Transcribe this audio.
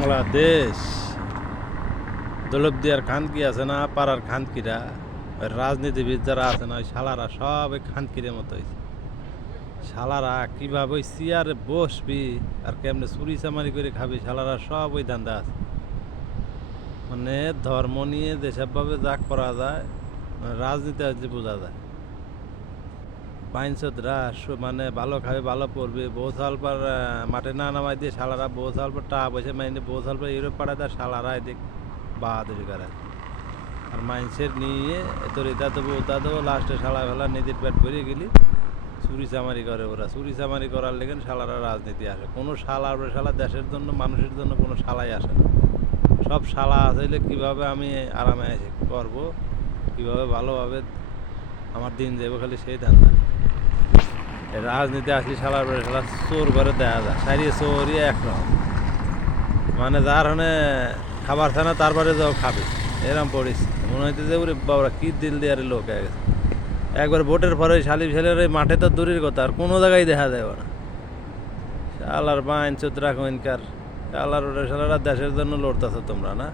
বাংলাদেশ দৌলতদিয়ার খানকি আছে না, পাড়ার খানকিরা, ওই রাজনীতিবিদ যারা আছে না, ওই শালারা সব ওই খানকিরের মতো হয়েছে। শালারা কীভাবে ওই চেয়ারে বসবি আর কেমনে চুরি চামারি করে খাবি, শালারা সব ওই ধান্দা আছে। মানে ধর্ম নিয়ে যেসবভাবে যা করা যায়, মানে রাজনীতি যে বোঝা যায়। বাইনচোদরা মানে ভালো খাবে, ভালো পড়বে, বউ সালপার মাঠে না নামাই দিয়ে শালারা বউ সালপার টাকা পয়সা মাইনে বউ সালপার ইউরোপ পাঠায়, তার শালারা এদিক বাহাদুরি করে। আর মাইন্সের নিয়ে তোর এটা দেবো ওটা দেবো, লাস্টে শালা ফেলা নিজের পেট ভরে গেলি চুরি চামারি করে। ওরা চুরি চামারি করার লেগে শালারা রাজনীতি আসে। কোনো শালা শালা দেশের জন্য মানুষের জন্য কোনো শালাই আসে না। সব শালা আসলে কীভাবে আমি আরামে করবো, কীভাবে ভালোভাবে আমার দিন যাবো, খালি সেই ধান্দা। রাজনীতি আসলে শালার পরে শালা চোর করে দেখা যায়, সারিয়ে চোরই একরকম। মানে যার হনে খাবার থাকে না তারপরে যাও খাবে, এরম পরিস্থিতি। মনে হইতে যে ওরে বাবা কি দিল দেওয়ার লোক হয়ে গেছে। একবার ভোটের পরে শালি ফেলে ওই মাঠে তো দূরের কথা, আর কোনো জায়গায় দেখা যাবে না। শালার বাইন চোদ্রা কইনকার শালার ওটা শালারা দেশের জন্য লড়তেছো তোমরা না।